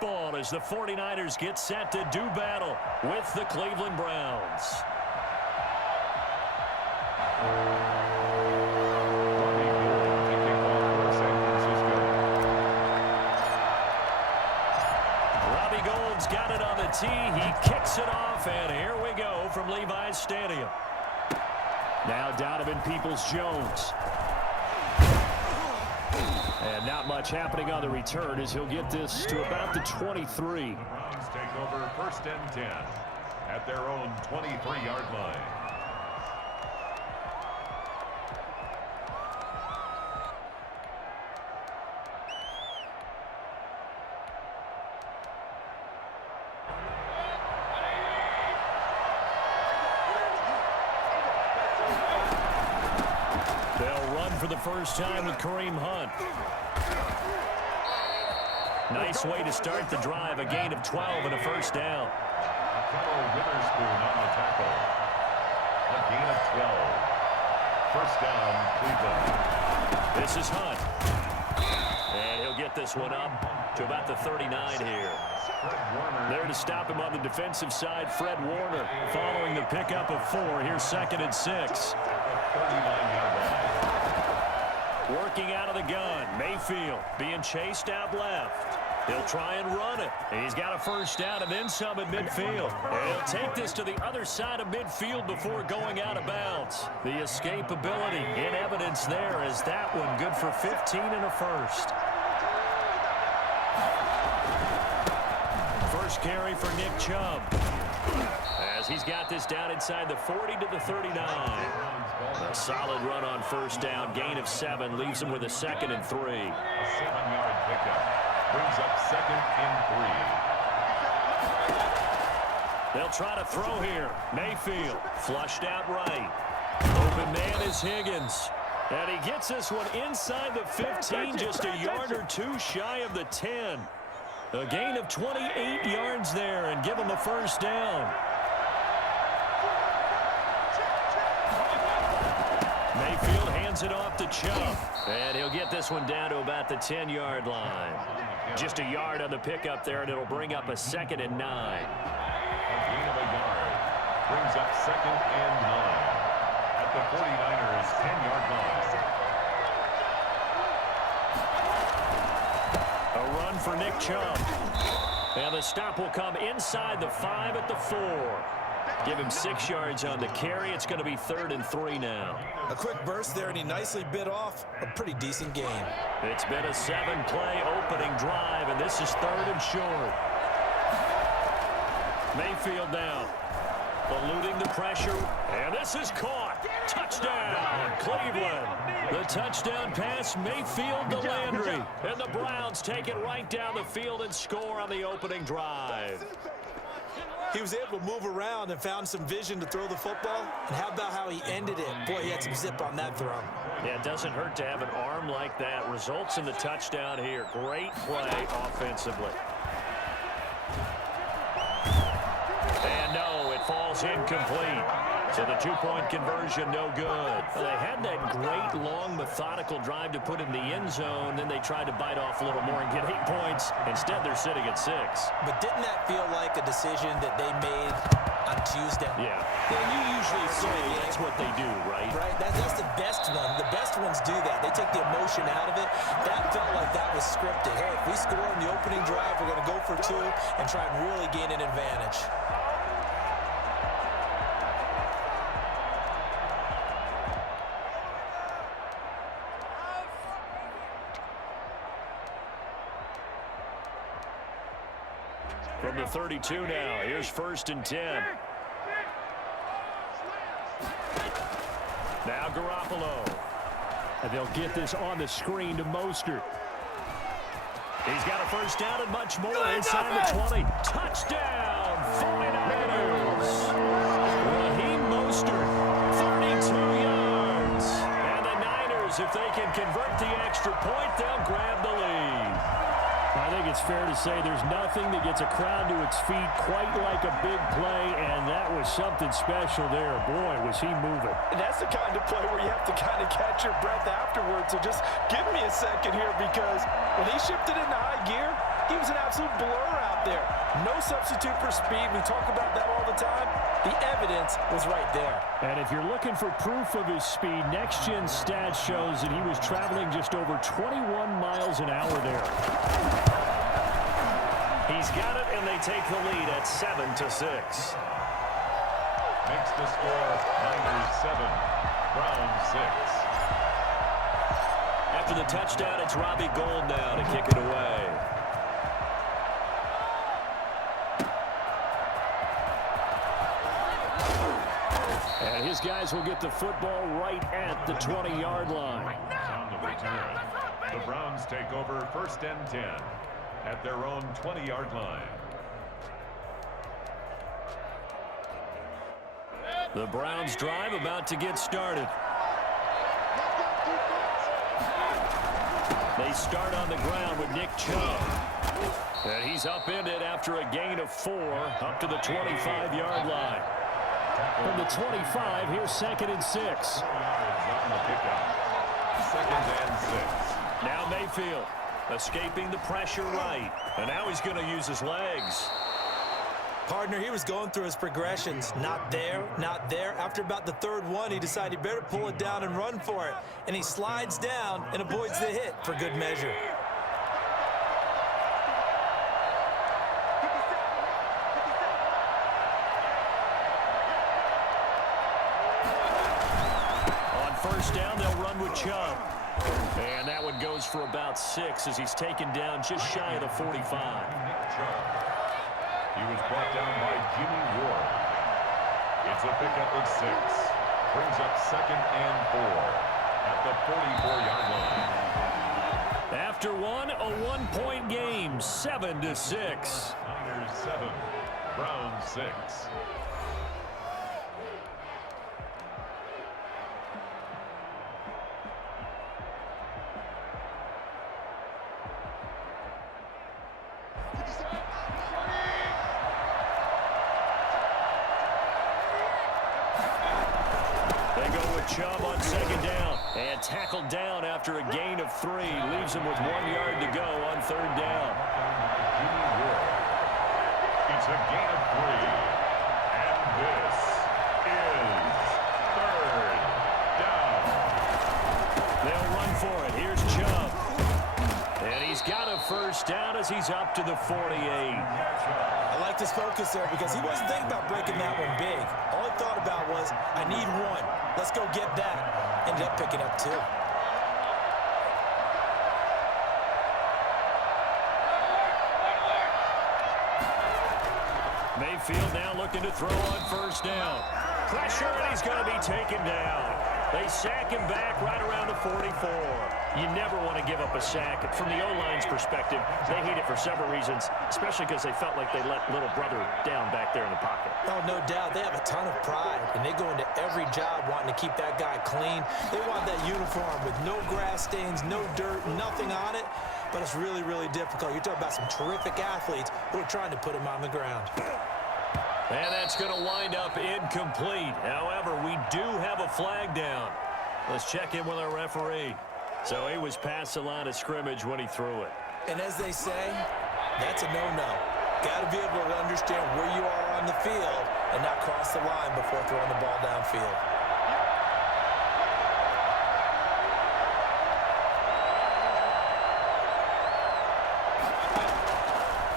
football as the 49ers get set to do battle with the Cleveland Browns. Robbie Gould's got it on the tee. He kicks it off, and here we go from Levi's Stadium. Now Donovan Peoples-Jones. And not much happening on the return as he'll get this to about the 23. Browns take over 1st and 10 at their own 23-yard line. They'll run for the first time with Kareem Hunt. Nice way to start the drive, a gain of 12 and a first down. Witherspoon on the tackle. A gain of 12. First down, Cleveland. This is Hunt. And he'll get this one up to about the 39 here. There to stop him on the defensive side, Fred Warner, following the pickup of 4. Here's 2nd and 6. Working out of the gun, Mayfield being chased out left. He'll try and run it. He's got a first down and then some at midfield. And he'll take this to the other side of midfield before going out of bounds. The escapability in evidence there as that one good for 15 and a first. First carry for Nick Chubb, as he's got this down inside the 40 to the 39. A solid run on first down, gain of 7, leaves him with a 2nd and 3. A 7-yard pickup brings up 2nd and 3. They'll try to throw here. Mayfield flushed out right. Open man is Higgins. And he gets this one inside the 15, just a yard or 2 shy of the 10. A gain of 28 yards there and give him a first down. Mayfield hands it off to Chubb. And he'll get this one down to about the 10-yard line. Just a yard on the pickup there, and it'll bring up a 2nd and 9. A gain of a yard brings up 2nd and 9 at the 49ers' 10-yard line. A run for Nick Chubb. And the stop will come inside the 5 at the 4. Give him 6 yards on the carry. It's going to be 3rd and 3 now. A quick burst there, and he nicely bit off a pretty decent game. It's been a 7-play opening drive, and this is 3rd and short. Mayfield now, eluding the pressure, and this is caught. Touchdown, Cleveland. The touchdown pass, Mayfield to Landry. And the Browns take it right down the field and score on the opening drive. He was able to move around and found some vision to throw the football. And how about how he ended it? Boy, he had some zip on that throw. Yeah, it doesn't hurt to have an arm like that. Results in the touchdown here. Great play offensively. And no, it falls incomplete. So the 2-point conversion, no good. Well, they had that great, long, methodical drive to put in the end zone. Then they tried to bite off a little more and get 8 points. Instead, they're sitting at 6. But didn't that feel like a decision that they made on Tuesday? Yeah. And you usually say that's what they do, right? Right. That's the best one. The best ones do that. They take the emotion out of it. That felt like that was scripted. Hey, if we score in the opening drive, we're going to go for 2 and try and really gain an advantage. From the 32 now, here's 1st and 10. Now Garoppolo. And they'll get this on the screen to Mostert. He's got a first down and much more inside the 20. Touchdown, 49ers. Raheem Mostert, 32 yards. And the Niners, if they can convert the extra point, they'll grab the lead. I think it's fair to say there's nothing that gets a crowd to its feet quite like a big play, and that was something special there. Boy, was he moving. And that's the kind of play where you have to kind of catch your breath afterwards. So just give me a second here, because when he shifted into high gear, He was an absolute blur out there. No substitute for speed. We talk about that all the time. The evidence was right there. And if you're looking for proof of his speed, Next Gen Stats shows that he was traveling just over 21 miles an hour there. He's got it, and they take the lead at 7-6. Makes the score Niners 7, Browns 6. After the touchdown, it's Robbie Gould now to kick it away. And his guys will get the football right at the 20-yard line. On the return, the Browns take over 1st and 10 at their own 20-yard line. The Browns drive about to get started. They start on the ground with Nick Chubb. And he's upended after a gain of 4 up to the 25-yard line. From the 25, here's 2nd and 6. On the pickup. 2nd and 6. Now Mayfield escaping the pressure right. And now he's going to use his legs. Partner, he was going through his progressions. Not there, not there. After about the 3rd one, he decided he better pull it down and run for it. And he slides down and avoids the hit for good measure. On 1st down, they'll run with Chubb. And that one goes for about 6 as he's taken down just shy of the 45. He was brought down by Jimmy Ward. It's a pickup of 6. Brings up 2nd and 4 at the 44-yard line. After one, a 1-point game, 7-6. Niners 7, Browns 6. Chubb on 2nd down and tackled down after a gain of 3. Leaves him with 1 yard to go on 3rd down. It's a gain of 3. And this is 3rd down. They'll run for it. Here's Chubb. And he's got a 1st down as he's up to the 48. I liked his focus there because he wasn't thinking about breaking that one big. All he thought about was, I need 1. Let's go get that. Ended up picking up 2. Mayfield now looking to throw on 1st down. Pressure, and he's going to be taken down. They sack him back right around the 44. You never want to give up a sack. From the O-line's perspective, they hate it for several reasons, especially because they felt like they let little brother down back there in the pocket. Oh, no doubt. They have a ton of pride, and they go into every job wanting to keep that guy clean. They want that uniform with no grass stains, no dirt, nothing on it. But it's really, really difficult. You're talking about some terrific athletes who are trying to put him on the ground. And that's going to wind up incomplete. However, we do have a flag down. Let's check in with our referee. So he was past the line of scrimmage when he threw it. And as they say, that's a no-no. Got to be able to understand where you are on the field and not cross the line before throwing the ball downfield.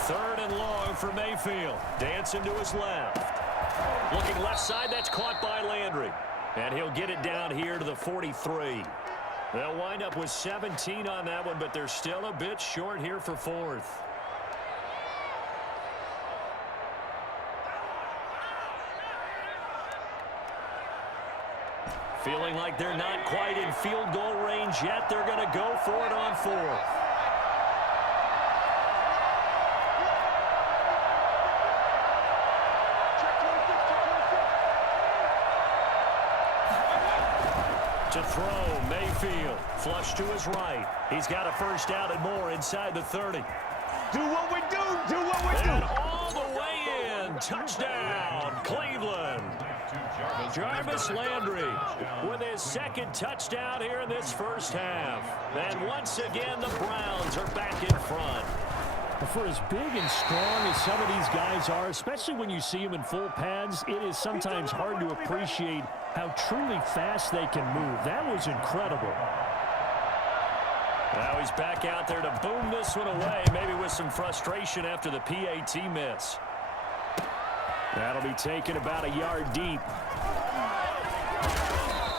Third and long for Mayfield. Dancing to his left. Looking left side, that's caught by Landry. And he'll get it down here to the 43. They'll wind up with 17 on that one, but they're still a bit short here for 4th. Feeling like they're not quite in field goal range yet. They're going to go for it on 4th. To throw, Mayfield, flush to his right. He's got a 1st down and more inside the 30. Do what we do. Do what we do. And all the way in. Touchdown, Cleveland. Jarvis Landry with his 2nd touchdown here in this 1st half. And once again, the Browns are back in front. For as big and strong as some of these guys are, especially when you see them in full pads, it is sometimes hard to appreciate how truly fast they can move. That was incredible. Now he's back out there to boom this one away, maybe with some frustration after the PAT miss. That'll be taken about a yard deep.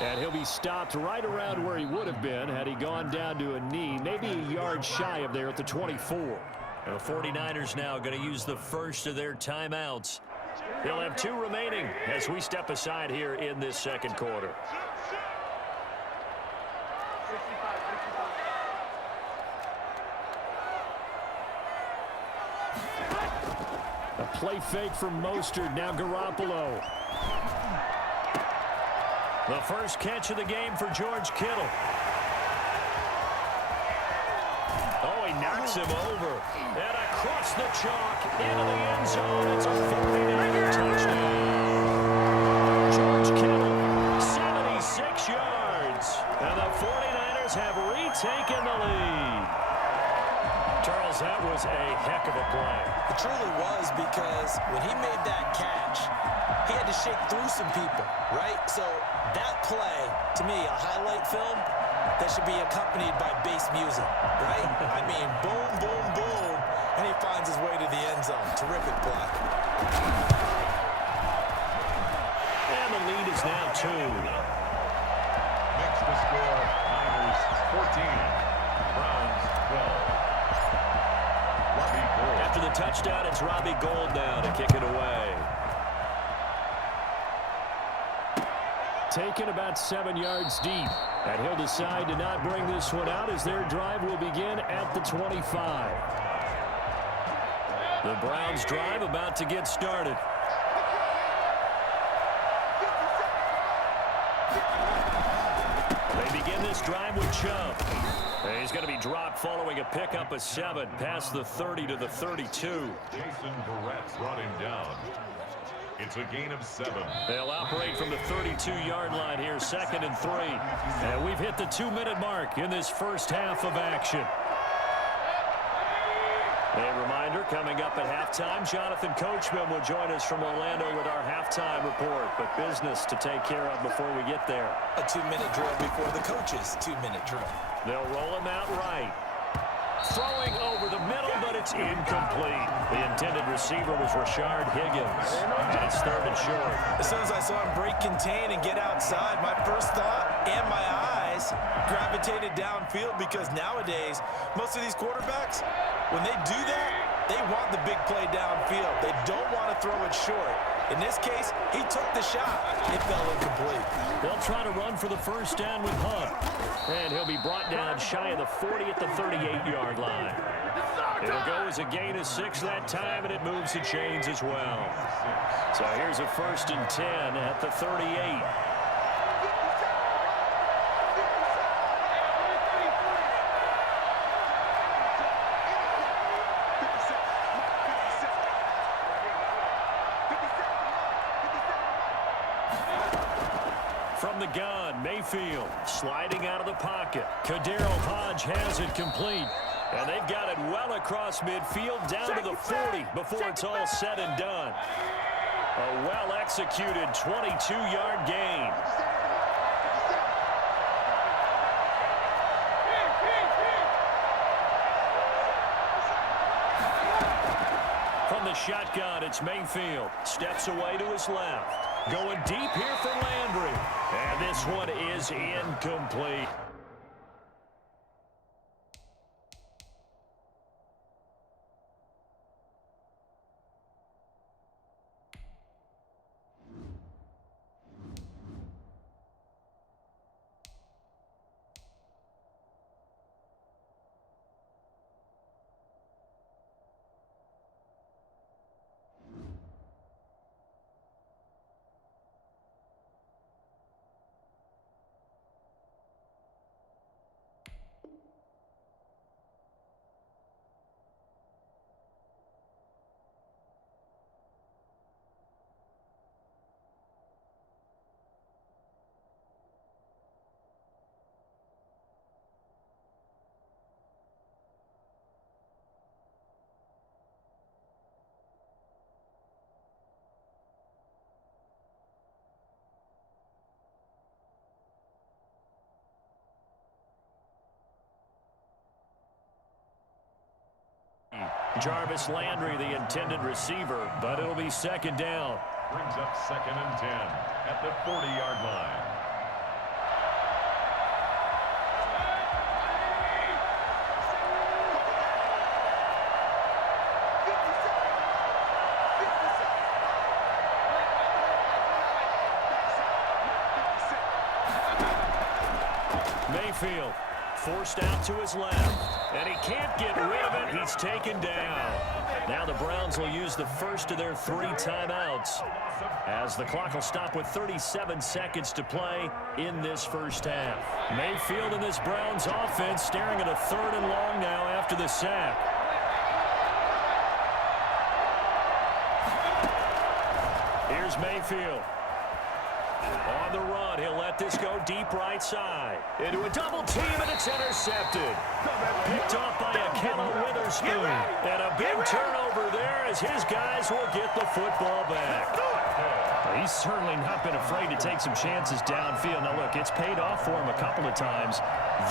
And he'll be stopped right around where he would have been had he gone down to a knee, maybe a yard shy of there at the 24. The 49ers now going to use the first of their timeouts. They'll have 2 remaining as we step aside here in this second quarter. A play fake from Mostert, now Garoppolo. The first catch of the game for George Kittle. Oh, he knocks him over. And across the chalk into the end zone. It's a 49er touchdown. George Kittle, 76 yards. And the 49ers have retaken the lead. Charles, that was a heck of a play. It truly was, because when he made that catch, he had to shake through some people, right? So that play, to me, a highlight film that should be accompanied by bass music, right? I mean, boom, boom, boom, and he finds his way to the end zone. Terrific play. And the lead is now 2. Makes the score Niners 14, Browns 12. Robbie Gould. After the touchdown, it's Robbie Gould now to kick it away. Taken about 7 yards deep. And he'll decide to not bring this one out as their drive will begin at the 25. The Browns drive about to get started. They begin this drive with Chubb. And he's going to be dropped following a pickup of 7 past the 30 to the 32. Jason Verrett brought him down. It's a gain of 7. They'll operate from the 32-yard line here, 2nd and 3. And we've hit the 2-minute mark in this first half of action. A reminder, coming up at halftime, Jonathan Coachman will join us from Orlando with our halftime report. But business to take care of before we get there. A 2-minute drill before the coach's 2-minute drill. They'll roll him out right. Throwing over the middle, but it's incomplete. The intended receiver was Rashard Higgins. And it's 3rd and short. As soon as I saw him break contain and get outside, my first thought and my eyes gravitated downfield, because nowadays, most of these quarterbacks, when they do that, they want the big play downfield. They don't want to throw it short. In this case, he took the shot. It fell incomplete. They'll try to run for the first down with Hunt. And he'll be brought down shy of the 40 at the 38-yard line. It'll go as a gain of 6 that time, and it moves the chains as well. So here's a 1st and 10 at the 38. From the gun, Mayfield sliding out of the pocket. Kadero Hodge has it complete. And they've got it well across midfield down to the 40 before it's all said and done. A well-executed 22-yard gain. From the shotgun, it's Mayfield. Steps away to his left. Going deep here for Landry. And this one is incomplete. Jarvis Landry, the intended receiver, but it'll be second down. Brings up 2nd and 10 at the 40-yard line. Mayfield forced out to his left, and he can't get rid of it. He's taken down. Now the Browns will use the first of their 3 timeouts, as the clock will stop with 37 seconds to play in this first half. Mayfield and this Browns offense staring at a 3rd and long now after the sack. Here's Mayfield. On the run, he'll let this go deep right side. Into a double team, and it's intercepted. Picked off by Akello Witherspoon. And a big turnover there as his guys will get the football back. He's certainly not been afraid to take some chances downfield. Now, look, it's paid off for him a couple of times.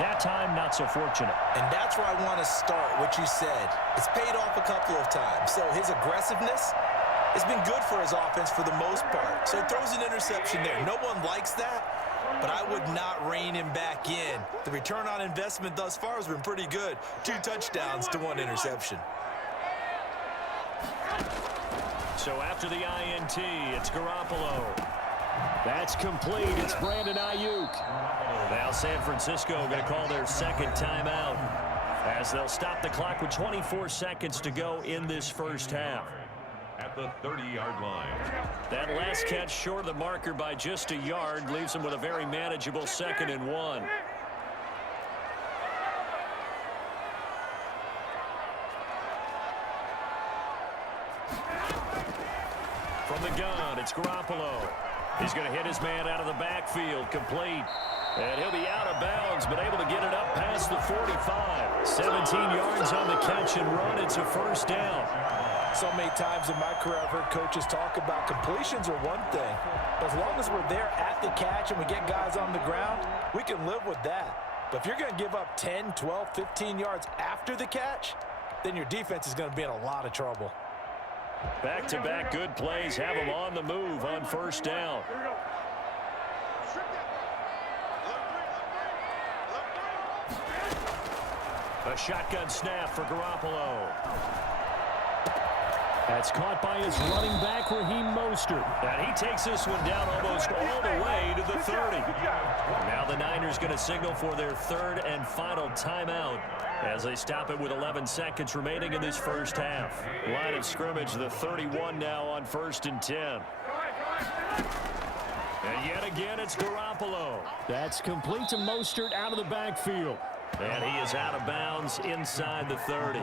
That time, not so fortunate. And that's where I want to start, what you said. It's paid off a couple of times. So his aggressiveness, it's been good for his offense for the most part. So he throws an interception there. No one likes that, but I would not rein him back in. The return on investment thus far has been pretty good. 2 touchdowns to 1 interception. So after the INT, it's Garoppolo. That's complete. It's Brandon Ayuk. Now San Francisco going to call their 2nd timeout, as they'll stop the clock with 24 seconds to go in this first half. At the 30-yard line. That last catch short of the marker by just a yard leaves him with a very manageable 2nd and 1. From the gun, it's Garoppolo. He's going to hit his man out of the backfield, complete. And he'll be out of bounds, but able to get it up past the 45. 17 yards on the catch and run. It's a first down. So many times in my career, I've heard coaches talk about completions are one thing. But as long as we're there at the catch and we get guys on the ground, we can live with that. But if you're going to give up 10, 12, 15 yards after the catch, then your defense is going to be in a lot of trouble. Back-to-back good plays have them on the move on first down. A shotgun snap for Garoppolo. That's caught by his running back, Raheem Mostert. And he takes this one down almost all the way to the 30. Now the Niners going to signal for their 3rd and final timeout as they stop it with 11 seconds remaining in this first half. Line of scrimmage, the 31 now on 1st and 10. And yet again, it's Garoppolo. That's complete to Mostert out of the backfield. And he is out of bounds inside the 30.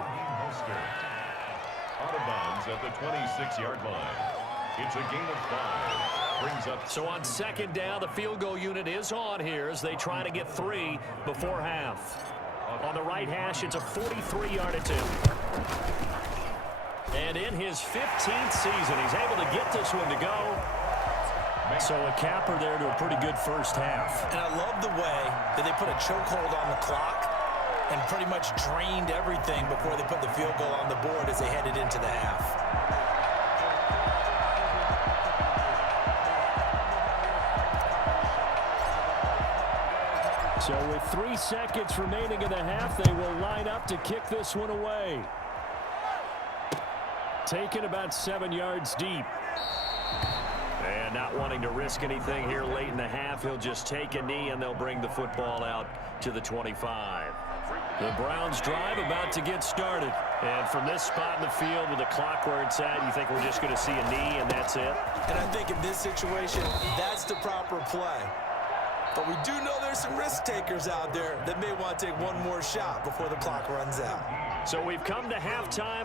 Out of bounds at the 26-yard line. It's a gain of 5. Brings up. So on 2nd down, the field goal unit is on here as they try to get 3 before half. On the right hash, it's a 43-yard attempt. And in his 15th season, he's able to get this one to go. So a capper there to a pretty good first half. And I love the way that they put a chokehold on the clock and pretty much drained everything before they put the field goal on the board as they headed into the half. So with 3 seconds remaining in the half, they will line up to kick this one away. Taken about 7 yards deep. And not wanting to risk anything here late in the half, he'll just take a knee and they'll bring the football out to the 25. The Browns drive about to get started. And from this spot in the field with the clock where it's at, you think we're just going to see a knee and that's it? And I think in this situation, that's the proper play. But we do know there's some risk takers out there that may want to take one more shot before the clock runs out. So we've come to halftime.